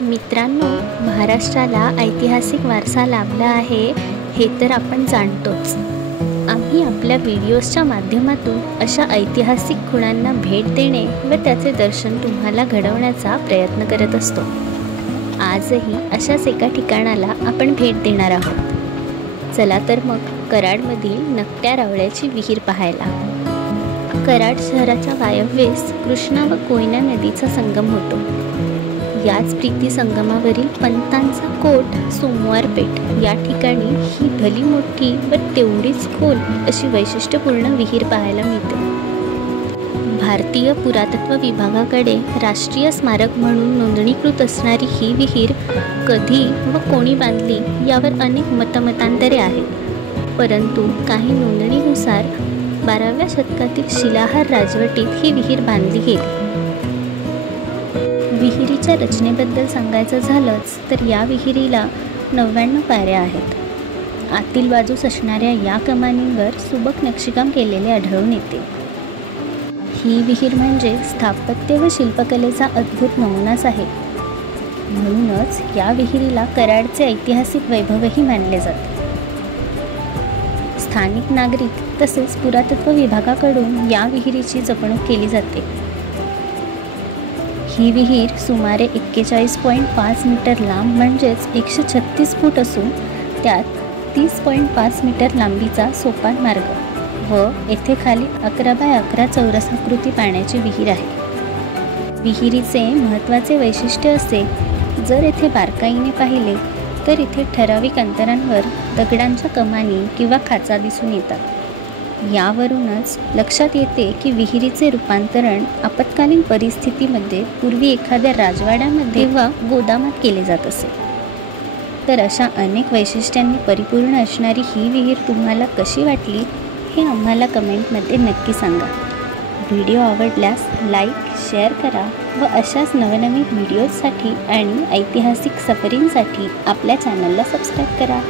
मित्रांनो, महाराष्ट्राला ऐतिहासिक वारसा लाभला आहे हे तर आपण जाणतोच। आम्ही आपल्या व्हिडिओजच्या माध्यमातून अशा ऐतिहासिक खुणांना भेट देणे व त्याचे दर्शन तुम्हाला घडवण्याचा प्रयत्न करत असतो। आजही अशाच एका ठिकाणाला आपण भेट देणार आहोत। चला तर मग कराडमधील नकट्या रावळ्याची विहीर पाहायला। कराड शहराच्या वायव्येस कृष्णा व कोयना नदीचा संगम होतो। याच प्रीती संगमावरील पंतांचा कोट सोमवार पेठ या ठिकाणी ही भली मोठी व तेवढीच खोल अशी वैशिष्ट्यपूर्ण विहीर पाहायला मिळते। भारतीय पुरातत्व विभागाकडे राष्ट्रीय स्मारक म्हणून नोंदणीकृत असणारी ही विहीर कधी व कोणी बांधली यावर अनेक मतमतांतरे आहेत, परंतु काही नोंदणीनुसार 12व्या शतकातील शिलाहार राजवटीत ही विहीर बांधली गेली। विहिरीच्या रचनेबद्दल सांगायचं झालंच तर या विहिरीला 99 पायऱ्या आहेत। आतील बाजूस असणाऱ्या या कमानींवर सुबक नक्षीकाम केलेले आढळून येते। ही विहीर म्हणजे स्थापत्य व शिल्पकलेचा अद्भुत नमुनाच आहे। म्हणूनच या विहिरीला कराडचे ऐतिहासिक वैभवही मानले जाते। स्थानिक नागरिक तसेच पुरातत्व विभागाकडून या विहिरीची जपणूक केली जाते। ही विहीर सुमारे 41.5 मीटर लांब म्हणजेच 136 फूट असून त्यात 30.5 मीटर लांबीचा सोपान मार्ग व येथे खाली 11 बाय 11 चौरसाकृती पाण्याची विहीर आहे। विहिरीचे महत्त्वाचे वैशिष्ट्य असे, जर येथे बारकाईने पाहिले तर इथे ठराविक अंतरांवर दगडांच्या कमानी किंवा खाचा दिसून येतात। यावरूनच लक्षात येते की विहिरीचे रूपांतरण आपत्कालीन परिस्थितीमध्ये पूर्वी एखाद्या राजवाड्यामध्ये वा गोदामात केले जात असे। तर अशा अनेक वैशिष्ट्यांनी परिपूर्ण असणारी ही विहीर तुम्हाला कशी वाटली हे आम्हाला कमेंटमध्ये नक्की सांगा। व्हिडिओ आवडल्यास लाईक, शेअर करा व अशाच नवनवीन व्हिडिओजसाठी आणि ऐतिहासिक सफरींसाठी आपल्या चॅनलला सबस्क्राईब करा।